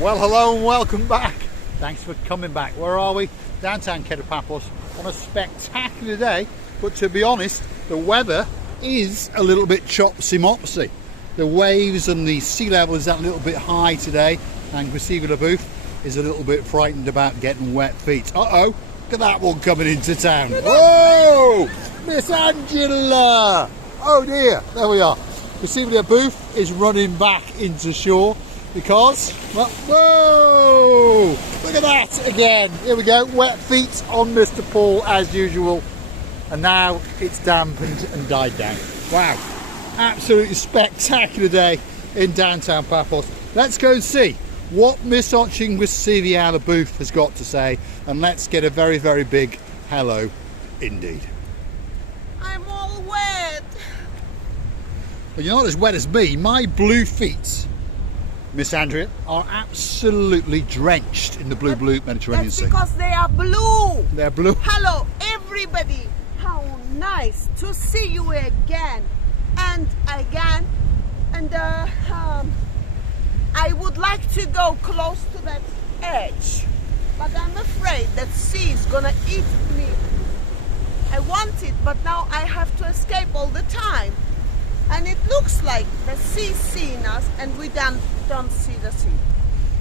Well, hello and welcome back. Thanks for coming back. Where are we? Downtown Paphos on a spectacular day, but to be honest, the weather is a little bit chopsy-mopsy. The waves and the sea level is a little bit high today, and Christina Booth is a little bit frightened about getting wet feet. Uh-oh, look at that one coming into town. Whoa! Miss Angela! Oh dear, there we are. Christina Booth is running back into shore because, well, whoa! Look at that again. Here we go, wet feet on Mr. Paul as usual. And now it's dampened and died down. Wow, absolutely spectacular day in downtown Paphos. Let's go and see what Miss Christina Booth has got to say, and let's get a very, very big hello indeed. I'm all wet. Well, you're not as wet as me. My blue feet, Miss Andrea, are absolutely drenched in the blue Mediterranean Sea. That's because they are blue. They're blue. Hello, everybody. How nice to see you again and again. And I would like to go close to that edge, but I'm afraid that sea is gonna eat me. I want it, but now I have to escape all the time. And it looks like the sea's seeing us and we don't see the sea.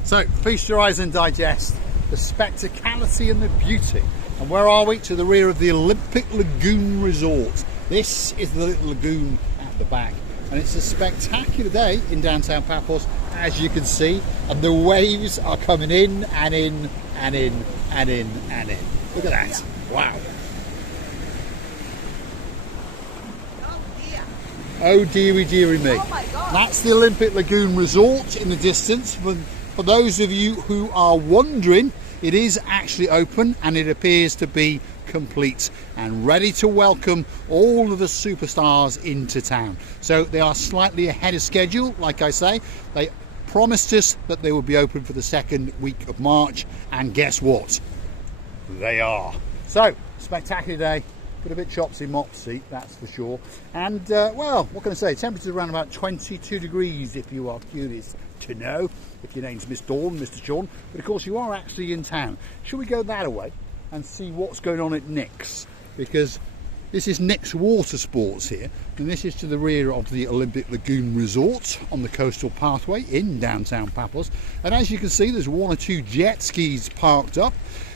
So, feast your eyes and digest the spectacality and the beauty. And where are we? To the rear of the Olympic Lagoon Resort. This is the little lagoon at the back. And it's a spectacular day in downtown Paphos, as you can see. And the waves are coming in and in and in and in and in. Look at that. Wow. Oh dearie, dearie me. Oh my God. That's the Olympic Lagoon Resort in the distance. For those of you who are wondering, it is actually open and it appears to be complete and ready to welcome all of the superstars into town. So they are slightly ahead of schedule, like I say. They promised us that they would be open for the second week of March, and guess what? They are. So, spectacular day. But a bit chopsy-mopsy, that's for sure. And, well, what can I say? Temperatures around about 22 degrees, if you are curious to know. If your name's Miss Dawn, Mr. Sean. But, of course, you are actually in town. Shall we go that way and see what's going on at Nick's? Because this is Nick's Water Sports here. And this is to the rear of the Olympic Lagoon Resort on the coastal pathway in downtown Paphos. And as you can see, there's one or two jet skis parked up.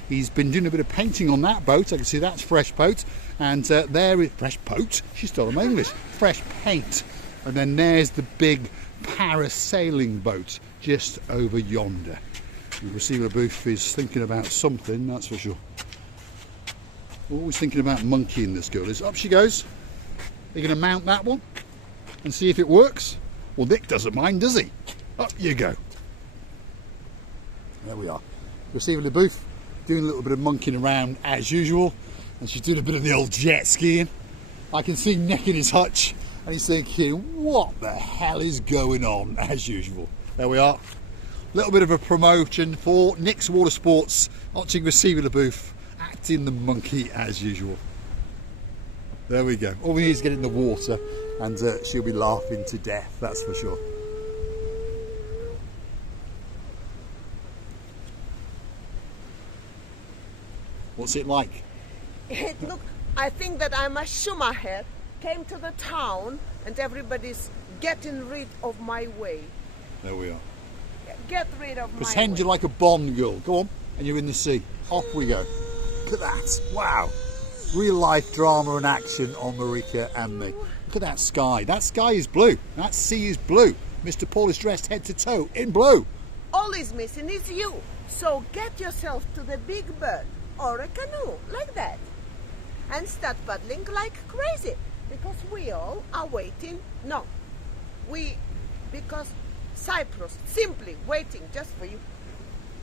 He's been doing a bit of painting on that boat. I can see that's fresh paint. And there is fresh boat. She's still in my English. Fresh paint. And then there's the big parasailing boat just over yonder. And Christina Booth is thinking about something, that's for sure. Always thinking about monkeying, this girl is. Up she goes. You're going to mount that one and see if it works. Well, Nick doesn't mind, does he? Up you go. There we are. Christina Booth doing a little bit of monkeying around as usual. And she's doing a bit of the old jet skiing. I can see Nick in his hutch and he's thinking, what the hell is going on, as usual. There we are. A little bit of a promotion for Nick's Water Sports, watching Christina Booth acting the monkey as usual. There we go. All we need is get in the water and she'll be laughing to death, that's for sure. What's it like? It looked, I think that I'm a Schumacher, came to the town and everybody's getting rid of my way. There we are. Get rid of my way. Pretend you're like a Bond girl. Go on, and you're in the sea. Off we go. Look at that. Wow. Real life drama and action on Marika and me. Look at that sky. That sky is blue. That sea is blue. Mr. Paul is dressed head to toe in blue. All is missing is you. So get yourself to the big bird or a canoe like that and start paddling like crazy, because we all are waiting. No, because Cyprus simply waiting just for you.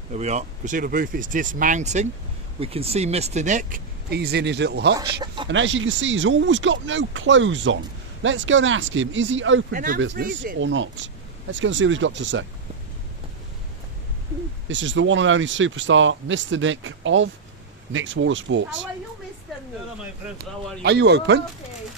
There we are. Christina Booth is dismounting. We can see Mr. Nick. He's in his little hutch, and as you can see, he's always got no clothes on. Let's go and ask him, is he open for business or not? Let's go and see what he's got to say. This is the one and only superstar, Mr. Nick of Nick's Water Sports. How are you, Mr. Nick? Hello, my friends. How are you? Are you open? Okay.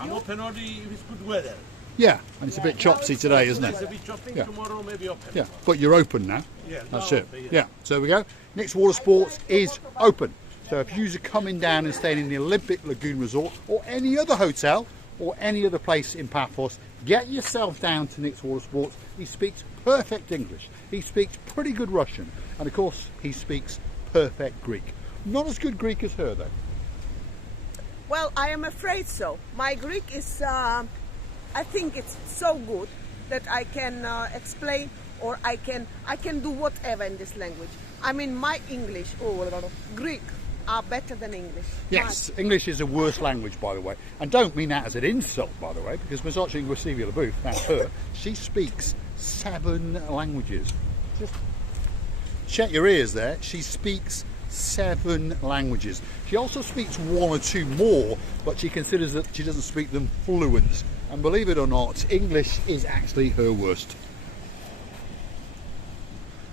I'm open only if it's good weather. Yeah, and it's a bit chopsy today, isn't It's a it? bit choppy. Yeah. Tomorrow maybe open. Yeah, but you're open now. Yeah, That's now it. open, Yeah, so there we go. Nick's Water Sports is open. So if you're coming down and staying in the Olympic Lagoon Resort or any other hotel or any other place in Paphos, get yourself down to Nick's Water Sports. He speaks perfect English. He speaks pretty good Russian. And of course, he speaks perfect Greek. Not as good Greek as her, though. Well, I am afraid so. My Greek is, I think it's so good that I can explain, or I can do whatever in this language. I mean, my English, Greek, are better than English. Yes, English is a worse language, by the way. And don't mean that as an insult, by the way, because Ms. Lagouin, that's her, she speaks 7 languages. Just check your ears there. She speaks 7 languages. She also speaks 1 or 2 more, but she considers that she doesn't speak them fluent. And believe it or not, English is actually her worst.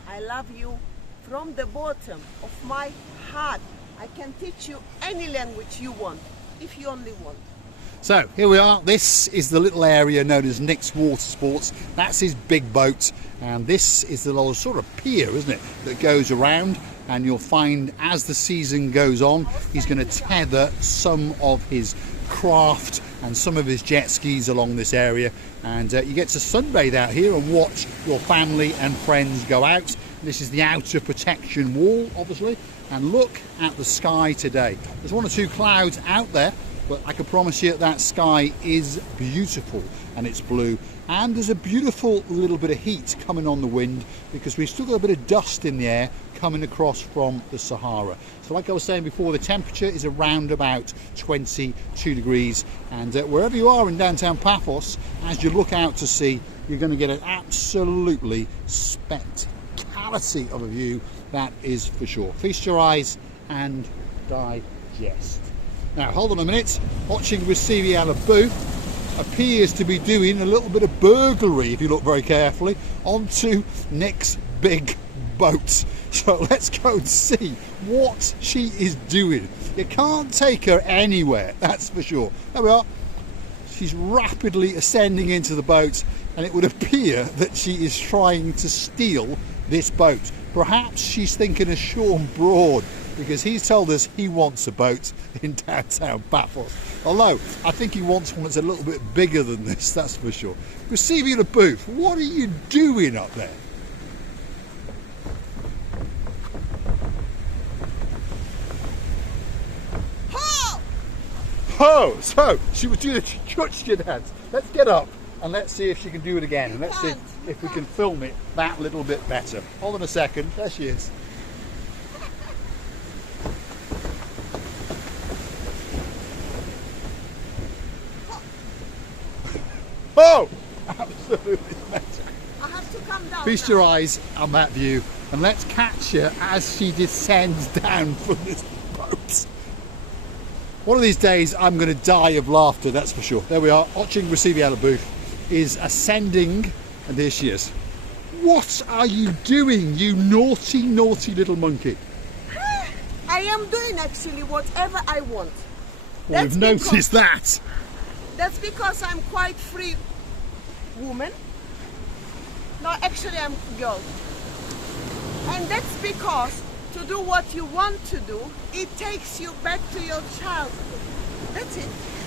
I love you from the bottom of my heart. I can teach you any language you want, if you only want. So here we are. This is the little area known as Nick's Water Sports. That's his big boat, and this is the little sort of pier, isn't it, that goes around. And you'll find as the season goes on, he's going to tether some of his craft and some of his jet skis along this area, and you get to sunbathe out here and watch your family and friends go out. This is the outer protection wall, obviously, and look at the sky today. There's 1 or 2 clouds out there, but I can promise you that sky is beautiful and it's blue. And there's a beautiful little bit of heat coming on the wind because we've still got a bit of dust in the air coming across from the Sahara. So like I was saying before, the temperature is around about 22 degrees. And wherever you are in downtown Paphos, as you look out to sea, you're going to get an absolutely spectacularity of a view, that is for sure. Feast your eyes and digest. Now, hold on a minute. Watching with CV Alabu appears to be doing a little bit of burglary, if you look very carefully, onto Nick's big boat. So let's go and see what she is doing. You can't take her anywhere, that's for sure. There we are. She's rapidly ascending into the boat, and it would appear that she is trying to steal this boat. Perhaps she's thinking of Sean Broad, because he's told us he wants a boat in downtown Paphos. Although, I think he wants one that's a little bit bigger than this, that's for sure. Receiving a booth, what are you doing up there? Oh, so she was doing a chuchka dance. Let's get up and let's see if she can do it again. And let's see if we can film it that little bit better. Hold on a second. There she is. Oh, absolutely better. I have to come down. Feast your eyes on that view and let's catch her as she descends down from this boat. One of these days I'm going to die of laughter, that's for sure. There we are, watching Receivia Booth is ascending, and there she is. What are you doing, you naughty, naughty little monkey? I am doing actually whatever I want. Well, we've noticed that. That's because I'm quite free woman. No, actually I'm girl. And that's because to do what you want to do, it takes you back to your childhood. That's it.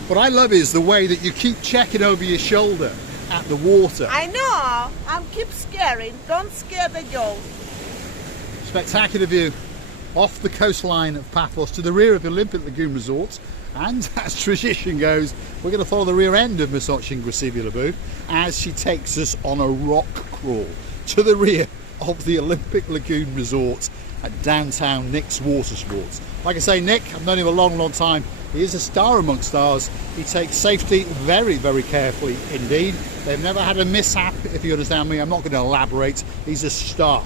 What I love is the way that you keep checking over your shoulder at the water. I know. I'm keep scaring. Don't scare the girls. Spectacular view off the coastline of Paphos to the rear of the Olympic Lagoon Resort. And as tradition goes, we're going to follow the rear end of Miss Gracivia as she takes us on a rock crawl to the rear of the Olympic Lagoon Resort at downtown Nick's Water Sports. Like I say, Nick, I've known him a long, long time. He is a star amongst stars. He takes safety very, very carefully indeed. They've never had a mishap, if you understand me. I'm not going to elaborate. He's a star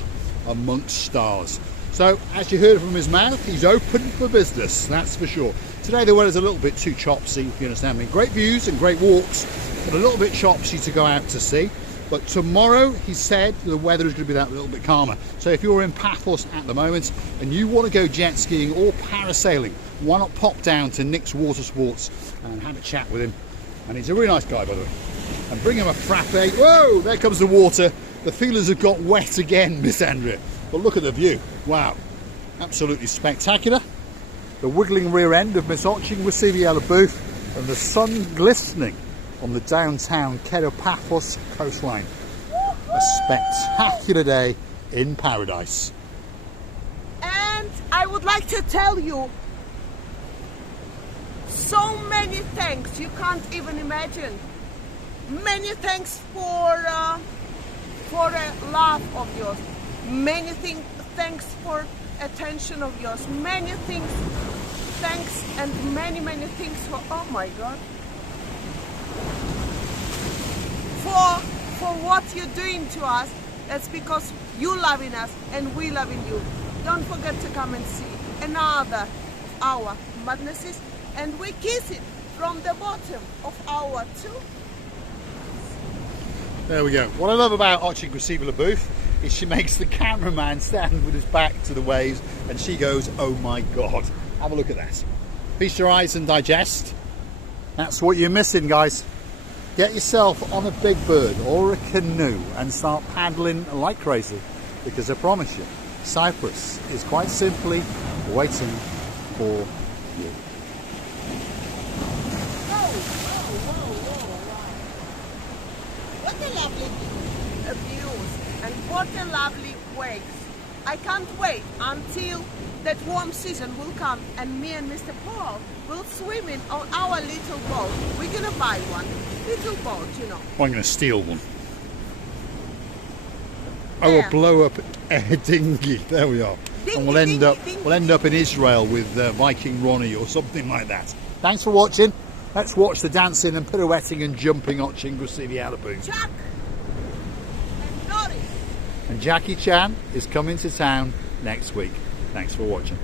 amongst stars. So, as you heard from his mouth, he's open for business, that's for sure. Today the weather's a little bit too chopsy, if you understand me. Great views and great walks, but a little bit chopsy to go out to sea. But tomorrow, he said, the weather is going to be that little bit calmer. So if you're in Paphos at the moment and you want to go jet skiing or parasailing, why not pop down to Nick's Water Sports and have a chat with him. And he's a really nice guy, by the way. and bring him a frappe. Whoa, there comes the water. The feelers have got wet again, Miss Andrea. But look at the view. Wow, absolutely spectacular. The wiggling rear end of Miss Paphos booth and the sun glistening on the downtown Paphos coastline. A spectacular day in paradise. And I would like to tell you so many thanks you can't even imagine. Many thanks for a love of yours. Many thanks for attention of yours. Many things, thanks, and many things for, oh my God, for what you're doing to us. That's because you loving us and we loving you. Don't forget to come and see another of our madnesses, and we kiss it from the bottom of our two. There we go. What I love about Paphos booth is she makes the cameraman stand with his back to the waves and she goes, oh my God. Have a look at that. Feast your eyes and digest. That's what you're missing, guys. Get yourself on a big bird or a canoe and start paddling like crazy, because I promise you, Cyprus is quite simply waiting for you. What a lovely views and what a lovely waves. I can't wait until that warm season will come and me and Mr. Paul will swim in on our little boat. We're gonna buy one little boat, you know. I'm going to steal one. I will blow up a dinghy. There we are. And we'll end up in Israel with Viking Ronnie or something like that. Thanks for watching. Let's watch the dancing and pirouetting and jumping booth. Chuck and Doris. And Jackie Chan is coming to town next week. Thanks for watching.